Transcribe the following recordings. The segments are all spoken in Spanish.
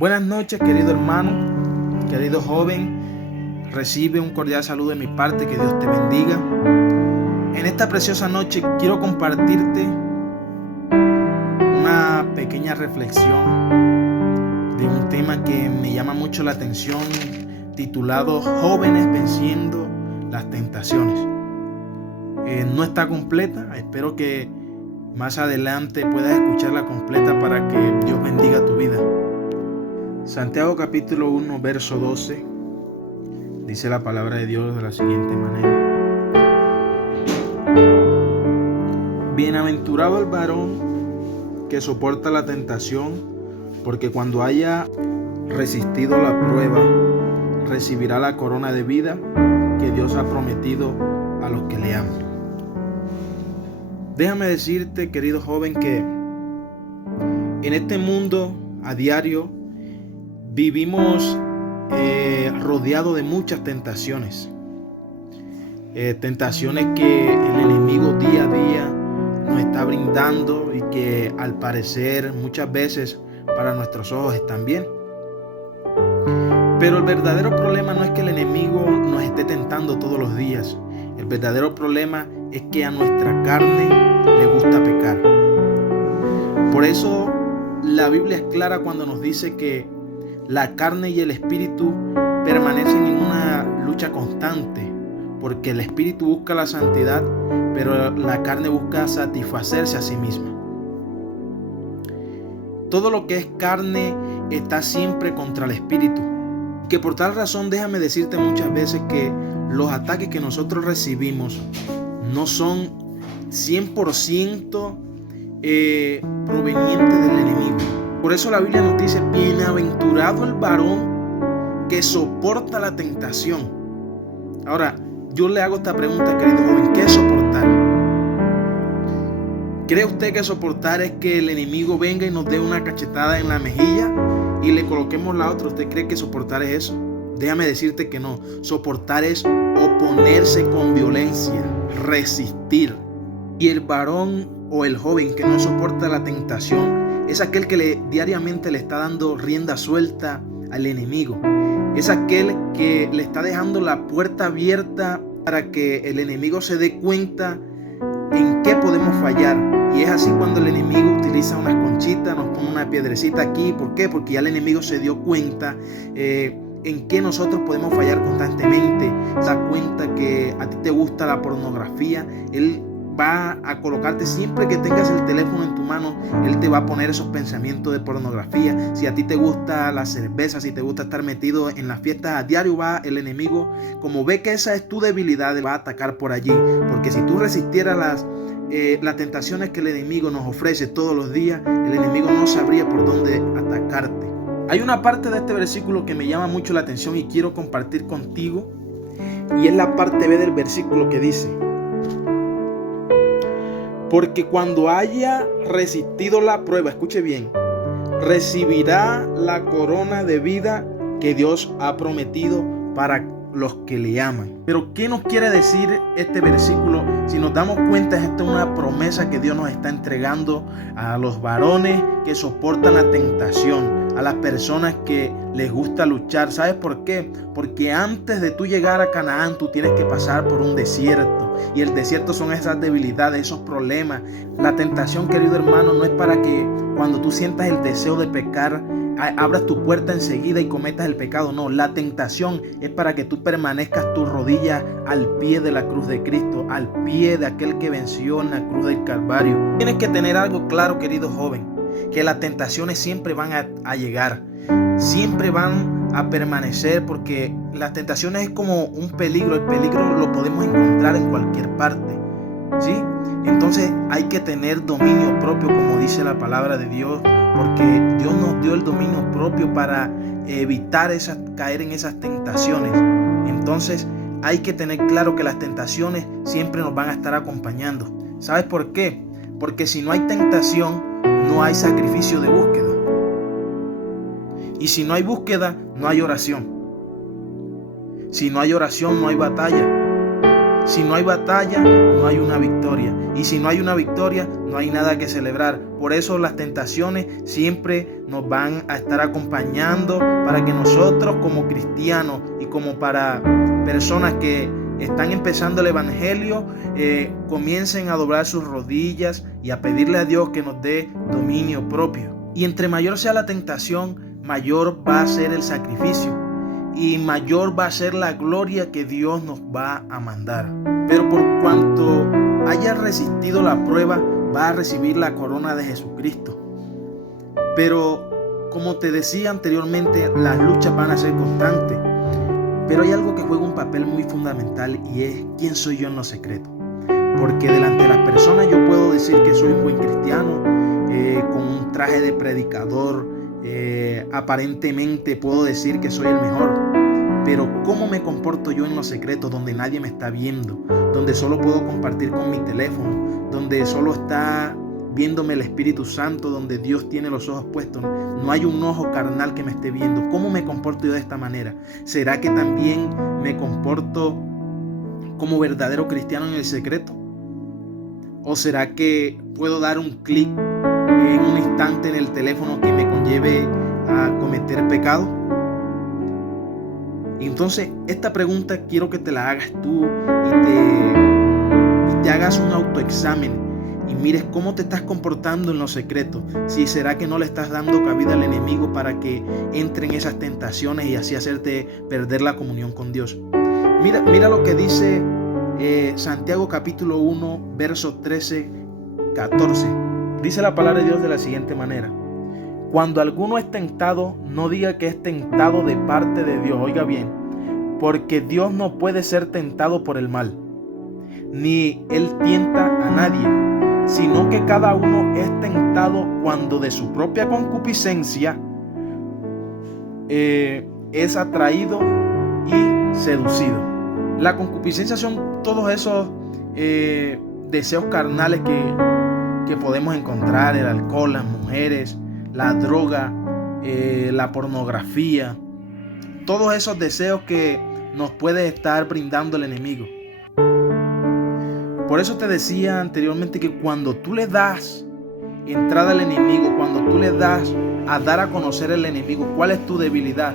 Buenas noches, querido hermano, querido joven. Recibe un cordial saludo de mi parte, que Dios te bendiga. En esta preciosa noche quiero compartirte una pequeña reflexión de un tema que me llama mucho la atención, titulado Jóvenes venciendo las tentaciones. No está completa, espero que más adelante puedas escucharla completa para que Dios bendiga tu vida. Santiago capítulo 1, verso 12, dice la palabra de Dios de la siguiente manera: Bienaventurado el varón que soporta la tentación, porque cuando haya resistido la prueba, recibirá la corona de vida que Dios ha prometido a los que le aman. Déjame decirte, querido joven, que en este mundo a diario vivimos rodeados de muchas tentaciones. Tentaciones que el enemigo día a día nos está brindando y que al parecer muchas veces para nuestros ojos están bien. Pero el verdadero problema no es que el enemigo nos esté tentando todos los días. El verdadero problema es que a nuestra carne le gusta pecar. Por eso la Biblia es clara cuando nos dice que la carne y el espíritu permanecen en una lucha constante, porque el espíritu busca la santidad, pero la carne busca satisfacerse a sí misma. Todo lo que es carne está siempre contra el espíritu. Que por tal razón, déjame decirte muchas veces que los ataques que nosotros recibimos no son 100% provenientes del enemigo. Por eso la Biblia nos dice: bienaventurado el varón que soporta la tentación. Ahora, yo le hago esta pregunta, querido joven: ¿qué es soportar? ¿Cree usted que soportar es que el enemigo venga y nos dé una cachetada en la mejilla y le coloquemos la otra? ¿Usted cree que soportar es eso? Déjame decirte que no. Soportar es oponerse con violencia, resistir. Y el varón o el joven que no soporta la tentación es aquel que diariamente le está dando rienda suelta al enemigo. Es aquel que le está dejando la puerta abierta para que el enemigo se dé cuenta en qué podemos fallar. Y es así cuando el enemigo utiliza unas conchitas, nos pone una piedrecita aquí. ¿Por qué? Porque ya el enemigo se dio cuenta en qué nosotros podemos fallar constantemente. Se da cuenta que a ti te gusta la pornografía. Él va a colocarte, siempre que tengas el teléfono en tu mano, él te va a poner esos pensamientos de pornografía. Si a ti te gusta la cerveza, si te gusta estar metido en las fiestas a diario, va el enemigo, como ve que esa es tu debilidad, va a atacar por allí. Porque si tú resistieras las tentaciones que el enemigo nos ofrece todos los días, el enemigo no sabría por dónde atacarte. Hay una parte de este versículo que me llama mucho la atención y quiero compartir contigo, y es la parte B del versículo, que dice: porque cuando haya resistido la prueba, escuche bien, recibirá la corona de vida que Dios ha prometido para los que le aman. Pero ¿qué nos quiere decir este versículo? Si nos damos cuenta, esta es una promesa que Dios nos está entregando a los varones que soportan la tentación, a las personas que les gusta luchar. ¿Sabes por qué? Porque antes de tú llegar a Canaán, tú tienes que pasar por un desierto. Y el desierto son esas debilidades, esos problemas. La tentación, querido hermano, no es para que cuando tú sientas el deseo de pecar, abras tu puerta enseguida y cometas el pecado. No, la tentación es para que tú permanezcas tus rodillas al pie de la cruz de Cristo, al pie de aquel que venció en la cruz del Calvario. Tienes que tener algo claro, querido joven, que las tentaciones siempre van a llegar, siempre van a permanecer, porque las tentaciones es como un peligro. El peligro lo podemos encontrar en cualquier parte, ¿sí? Entonces hay que tener dominio propio, como dice la palabra de Dios, porque Dios nos dio el dominio propio para evitar caer en esas tentaciones. Entonces hay que tener claro que las tentaciones siempre nos van a estar acompañando. ¿Sabes por qué? Porque si no hay tentación, no hay sacrificio de búsqueda. Y si no hay búsqueda, no hay oración. Si no hay oración, no hay batalla. Si no hay batalla, no hay una victoria. Y si no hay una victoria, no hay nada que celebrar. Por eso las tentaciones siempre nos van a estar acompañando para que nosotros como cristianos y como para personas que están empezando el evangelio, comiencen a doblar sus rodillas y a pedirle a Dios que nos dé dominio propio. Y entre mayor sea la tentación, mayor va a ser el sacrificio y mayor va a ser la gloria que Dios nos va a mandar. Pero por cuanto haya resistido la prueba, va a recibir la corona de Jesucristo. Pero como te decía anteriormente, las luchas van a ser constantes. Pero hay algo que juega un papel muy fundamental y es quién soy yo en lo secreto. Porque delante de las personas yo puedo decir que soy un buen cristiano, con un traje de predicador, aparentemente puedo decir que soy el mejor. Pero ¿cómo me comporto yo en lo secreto, donde nadie me está viendo, donde solo puedo compartir con mi teléfono, donde solo está viéndome el Espíritu Santo, donde Dios tiene los ojos puestos, no hay un ojo carnal que me esté viendo? ¿Cómo me comporto yo de esta manera? ¿Será que también me comporto como verdadero cristiano en el secreto? ¿O será que puedo dar un clic en un instante en el teléfono que me conlleve a cometer pecado? Y entonces esta pregunta quiero que te la hagas tú y te hagas un autoexamen y mires cómo te estás comportando en lo secreto. Si será que no le estás dando cabida al enemigo para que entre en esas tentaciones y así hacerte perder la comunión con Dios. Mira lo que dice Santiago capítulo 1 versos 13-14. Dice la palabra de Dios de la siguiente manera: cuando alguno es tentado, no diga que es tentado de parte de Dios. Oiga bien, porque Dios no puede ser tentado por el mal, ni Él tienta a nadie, sino que cada uno es tentado cuando de su propia concupiscencia es atraído y seducido. La concupiscencia son todos esos deseos carnales que podemos encontrar: el alcohol, las mujeres, la droga, la pornografía, todos esos deseos que nos puede estar brindando el enemigo. Por eso te decía anteriormente que cuando tú le das entrada al enemigo, cuando tú le das a dar a conocer al enemigo cuál es tu debilidad,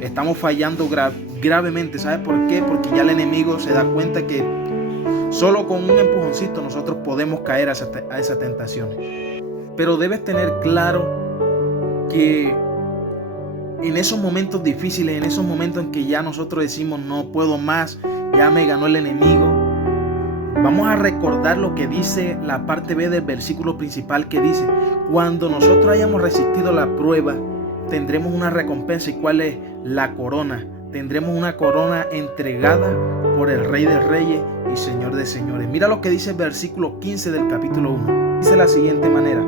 estamos fallando gravemente. ¿Sabes por qué? Porque ya el enemigo se da cuenta que solo con un empujoncito nosotros podemos caer a esa tentación. Pero debes tener claro que en esos momentos difíciles, en esos momentos en que ya nosotros decimos no puedo más, ya me ganó el enemigo, vamos a recordar lo que dice la parte B del versículo principal, que dice: cuando nosotros hayamos resistido la prueba, tendremos una recompensa. ¿Y cuál es? La corona. Tendremos una corona entregada por el Rey de Reyes y Señor de Señores. Mira lo que dice el versículo 15 del capítulo 1. Dice de la siguiente manera: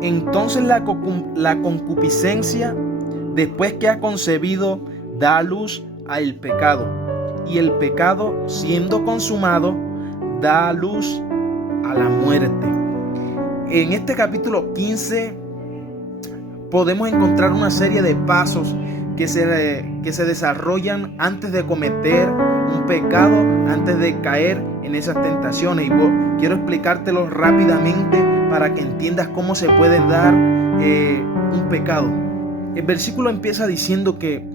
entonces la concupiscencia, después que ha concebido, da luz al pecado. Y el pecado, siendo consumado, da luz a la muerte. En este capítulo 15 podemos encontrar una serie de pasos que se desarrollan antes de cometer un pecado, antes de caer en esas tentaciones. Y quiero explicártelo rápidamente para que entiendas cómo se puede dar un pecado. El versículo empieza diciendo que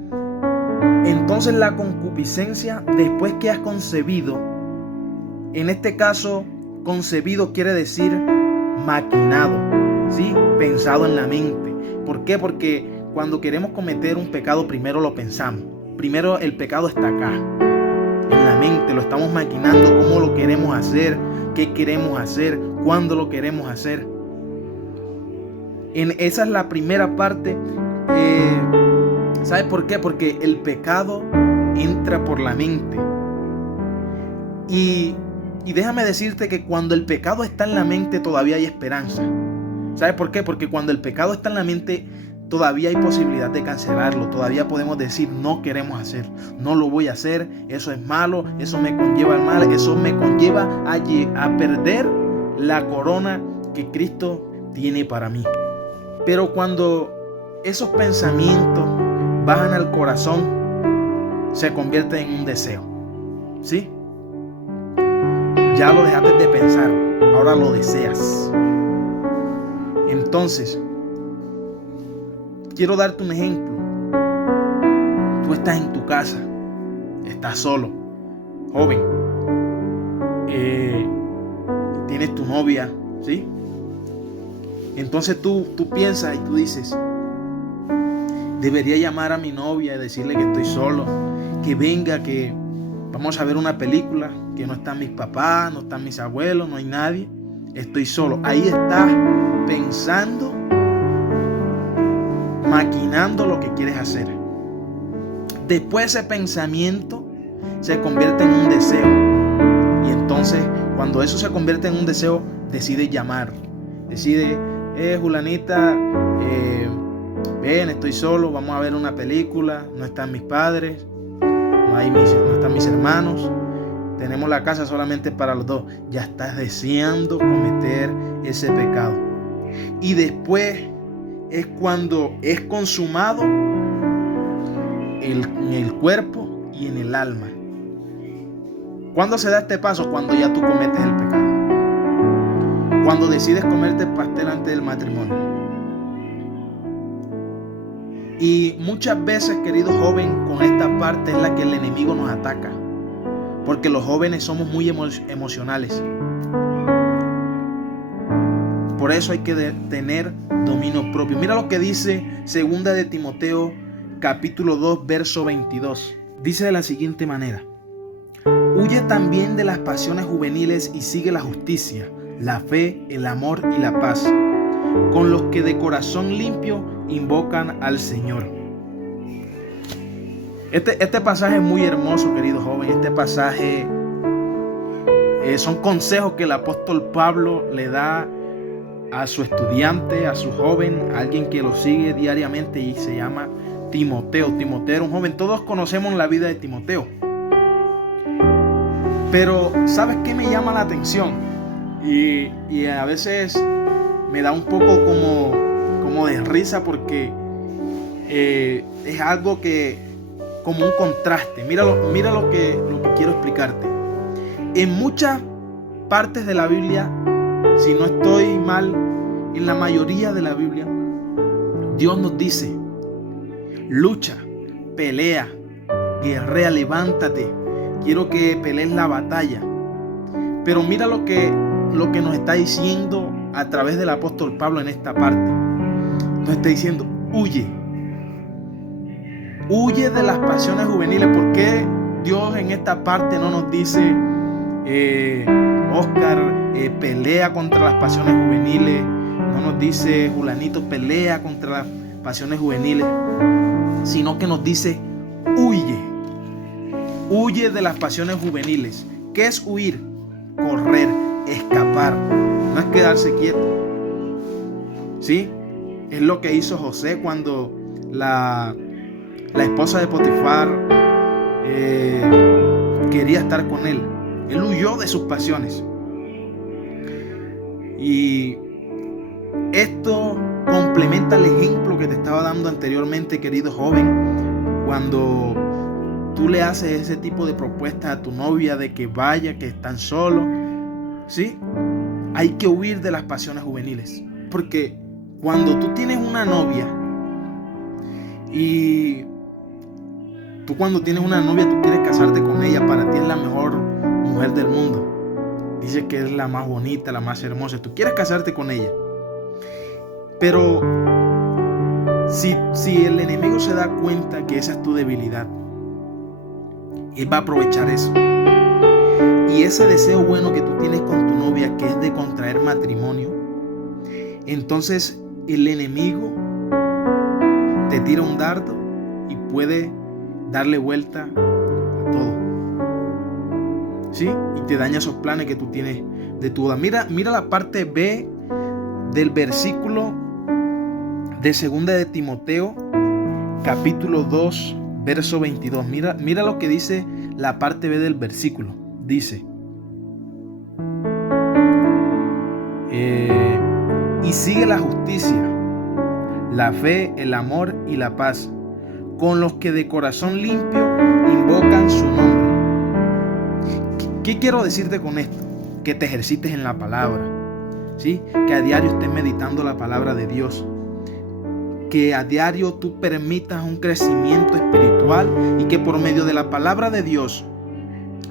entonces la concupiscencia, después que has concebido, en este caso concebido quiere decir maquinado, ¿sí? Pensado en la mente. ¿Por qué? Porque cuando queremos cometer un pecado, primero lo pensamos. Primero el pecado está acá, en la mente, lo estamos maquinando, cómo lo queremos hacer, qué queremos hacer, cuándo lo queremos hacer. Esa es la primera parte. ¿Sabes por qué? Porque el pecado entra por la mente. Y déjame decirte que cuando el pecado está en la mente todavía hay esperanza. ¿Sabes por qué? Porque cuando el pecado está en la mente todavía hay posibilidad de cancelarlo. Todavía podemos decir no queremos hacer, no lo voy a hacer, eso es malo, eso me conlleva al mal, eso me conlleva a perder la corona que Cristo tiene para mí. Pero cuando esos pensamientos bajan al corazón, se convierten en un deseo, ¿sí? ya lo dejaste de pensar, ahora lo deseas. Entonces, quiero darte un ejemplo. Tú estás en tu casa, estás solo, joven, tienes tu novia, ¿sí? Entonces tú piensas y tú dices, debería llamar a mi novia y decirle que estoy solo, que venga, que vamos a ver una película, que no están mis papás, no están mis abuelos, no hay nadie, estoy solo. Ahí estás pensando, maquinando lo que quieres hacer. Después ese pensamiento se convierte en un deseo. Y entonces, cuando eso se convierte en un deseo, decide llamar. Decide, Julanita, ven, estoy solo, vamos a ver una película, no están mis padres, no están mis hermanos, tenemos la casa solamente para los dos. Ya estás deseando cometer ese pecado. Y después es cuando es consumado en el cuerpo y en el alma. ¿Cuándo se da este paso? Cuando ya tú cometes el pecado. Cuando decides comerte el pastel antes del matrimonio. Y muchas veces, querido joven, con esta parte es la que el enemigo nos ataca. Porque los jóvenes somos muy emocionales. Por eso hay que tener dominio propio. Mira lo que dice 2 de Timoteo, capítulo 2, verso 22. Dice de la siguiente manera: huye también de las pasiones juveniles y sigue la justicia, la fe, el amor y la paz, con los que de corazón limpio invocan al Señor. Este pasaje es muy hermoso, querido joven. Este pasaje son consejos que el apóstol Pablo le da a su estudiante, a su joven, a alguien que lo sigue diariamente, y se llama Timoteo. Timoteo era un joven. Todos conocemos la vida de Timoteo. Pero ¿sabes qué me llama la atención? Y a veces me da un poco como de risa, porque es algo que como un contraste. Mira lo que quiero explicarte. En muchas partes de la Biblia, si no estoy mal, en la mayoría de la Biblia, Dios nos dice: lucha, pelea, guerrea, levántate, quiero que pelees la batalla. Pero mira lo que nos está diciendo a través del apóstol Pablo en esta parte. Nos está diciendo: huye de las pasiones juveniles. ¿Por qué Dios en esta parte no nos dice, Oscar, pelea contra las pasiones juveniles? No nos dice, Julanito, pelea contra las pasiones juveniles, sino que nos dice: huye de las pasiones juveniles. ¿Qué es huir? Correr, escapar, no es quedarse quieto. ¿Sí? Es lo que hizo José cuando la esposa de Potifar quería estar con él. Él huyó de sus pasiones. Y esto complementa el ejemplo que te estaba dando anteriormente, querido joven. Cuando tú le haces ese tipo de propuestas a tu novia de que vaya, que están solos, ¿sí? Hay que huir de las pasiones juveniles. Porque cuando tú tienes una novia, y tú cuando tienes una novia, tú quieres casarte con ella, para ti es la mejor mujer del mundo. Dices que es la más bonita, la más hermosa. Tú quieres casarte con ella. Pero si el enemigo se da cuenta que esa es tu debilidad, él va a aprovechar eso. Y ese deseo bueno que tú tienes con tu novia, que es de contraer matrimonio, entonces el enemigo te tira un dardo y puede darle vuelta a todo. ¿Sí? Y te daña esos planes que tú tienes de tu boda. Mira la parte B del versículo de 2 de Timoteo, capítulo 2, verso 22. Mira lo que dice la parte B del versículo. Dice: y sigue la justicia, la fe, el amor y la paz, con los que de corazón limpio invocan su nombre. ¿Qué quiero decirte con esto? que te ejercites en la palabra, ¿sí? Que a diario estés meditando la palabra de Dios. Que a diario tú permitas un crecimiento espiritual y que por medio de la palabra de Dios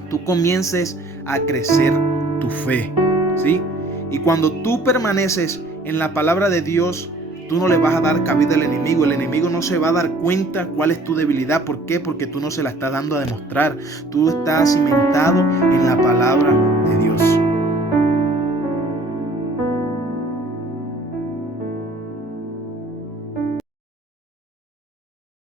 tú comiences a crecer tu fe, ¿sí? Y cuando tú permaneces en la palabra de Dios, tú no le vas a dar cabida al enemigo. El enemigo no se va a dar cuenta cuál es tu debilidad. ¿Por qué? Porque tú no se la estás dando a demostrar. Tú estás cimentado en la palabra